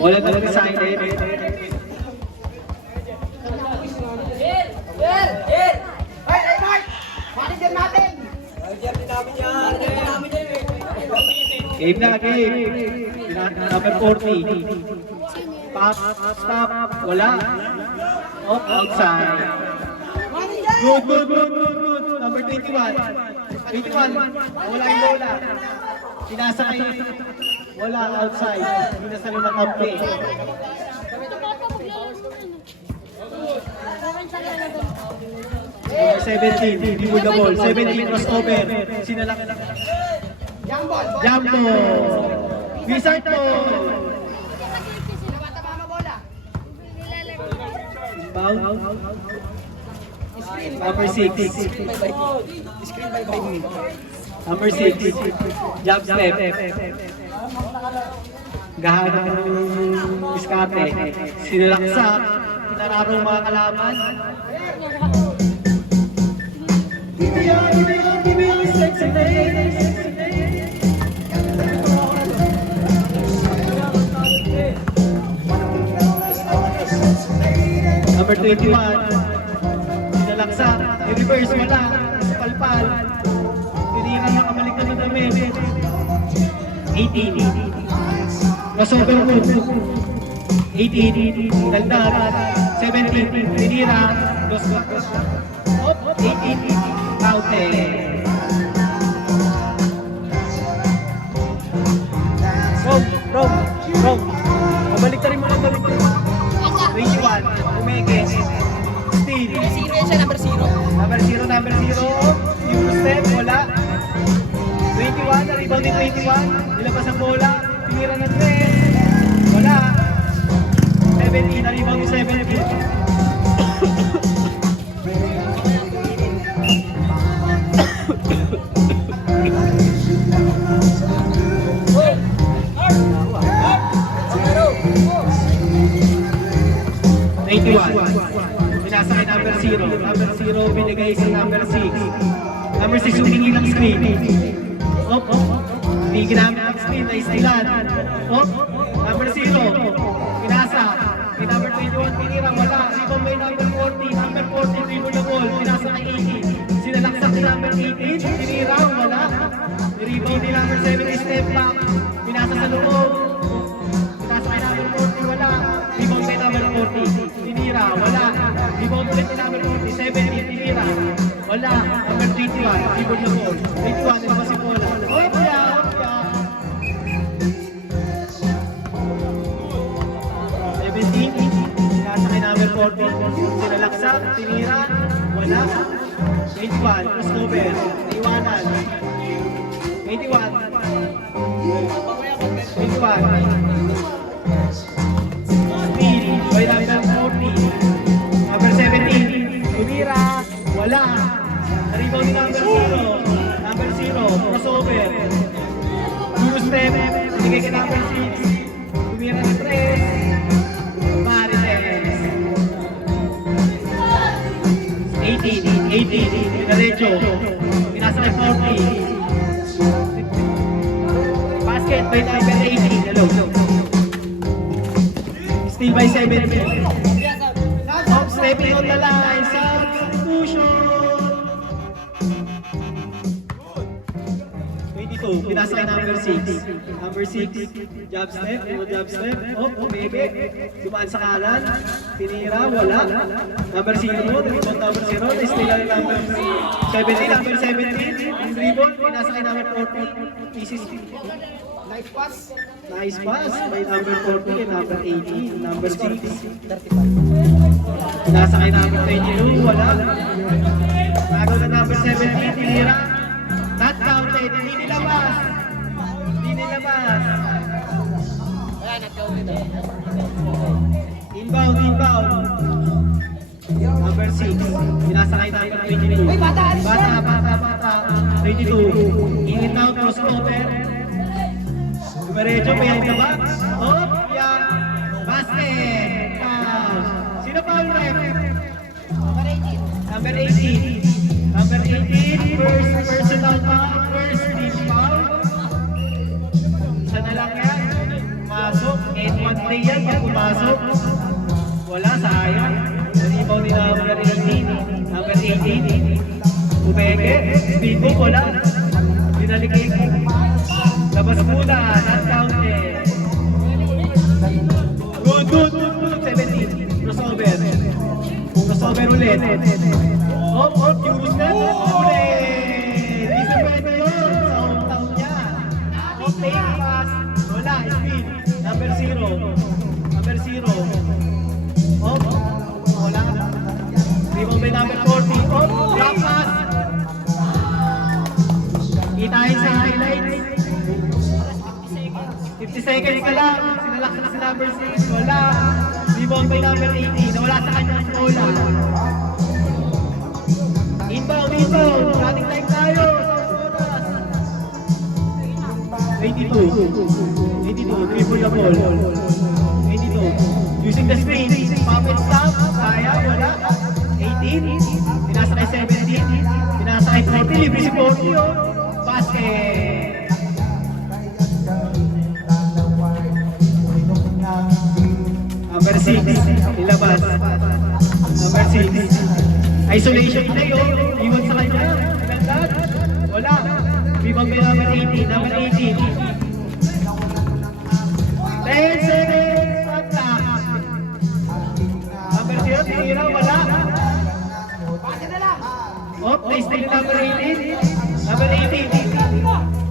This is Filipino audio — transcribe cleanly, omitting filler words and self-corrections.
Wala na decided. Manager natin! Game na, game. Number 40. Pop, stop, wala. Oh, outside. Good. Number 21. 21. Wala yung bola. Pinasa kay... Wala, outside. Hindi na sa lumang kampi. Number 17, hindi mo the ball. 17, crossover. Sinalak. Jumbo. Wizard po. Foul. Number 6. Number 6. Jump step. Gahanap ng iskate. Sinalaksak. Pinararong mga kalaban. Give me your sexy ladies. Number 21, sinalaksak, i-reverse mo lang, palpal, tinira na kamalikan ng damit. 18, crossover move. 18, daldal. 17, tinira, dos. 18, counted. Wrong. Mabalik rin mo lang, balik rin. 21, umeke. Steal. Number 0. Number 0. Yung step, wala. 21, na-rebound ni 21. Nilabas ang bola. Tinira ng 3. Wala. 17, na-rebound ni 17. Pinasa kay number 0. Number 0 binigay sa number 6. Number 6 yung tingin ng screen. Hindi ginamit ang screen na istilan. Number 0. Pinasa. Kay number 21 pinira. Wala. Dito may number 40. Number 40 dribble na ball. Pinasa kay 80. Sinalaksak ni number 18. Pinira. Wala. Rebound ni number 7. Step back. Pinasa sa loob. Pinasa kay number 40. Wala. Rebound kay number 40. Tinira, wala. Rebound ulit ni number 47, tinira. Wala. Number 21, rebound na ball. 21, nilabas si bola. Opya! Nasa kay number 40. Sinalaksak, tinira. Wala. 21, crossover. Iwanan. 21. 21. By number 40. Number 17. Tumira. Wala. Rebound ni number 0. Number 0. Crossover. Two step. Binigay kay number 6. Tumira ng 3. Marites. 18. Pinarecho. Pinasa kay 40. Basket by number 18. Hello. Still by 7. Up stepping on the line. Substitution. 22. Pinasa kay number 6. Number 6. Jab step. Jab step. Umebe. Dumaan sa kanan. Tinira. Wala. Number 0. Rebound number 0. Still ang number 17. Number 17. Rebound. Pinasa kay number 40. Easy. Nice pass. Nice pass by number 40 and number 18, number 6. Nasa kay number 22, wala. Bago na number 17, tinira. Not counted, hindi nilabas. Inbound. Number 6, pinasa kay number 22. Bata. 22, in-out, crossover. Diretso, behind the box. Yeah. Basket. Sino pa ang ref? Number 18. Number 18. First personal foul. First team foul. Isa na lang yan. Mas play yan pag pumasok. Wala, sayang. Rebound ni number 18. Number 18. Umeke. Speedboat, wala. Dinalikik. Labas muna. Not counted. Good. 17. Crossover. Crossover ulit. Curious na. Ulit. Di sa pwede yun. Sa hometown niya. Fake pass. Wala. Speed. Number 0. Number 0. Wala. Rebound by number 40. Drop pass. Kitain sa highlights. 50 seconds ka lang. Sinalaksan na si number 6. Wala. Rebound by number 18. Nawala sa kanya ang bola. Inbound. Running time tayo. 82. Dribble the ball. 82. Using the screen. Pop and stop. Sayang. Wala. 18. Pinasa kay 17. Pinasa kay 40. Libre si 40. Basket. Number 6. Ilabas. Number 6. Isolation tayo. Iwan sa kanya. Gandad. Wala. Rebound by number 18. Number 18. 10 seconds. Attack. Number 0. Tinira. Wala. Pasa na lang. Nice tayo number 18. Number 18.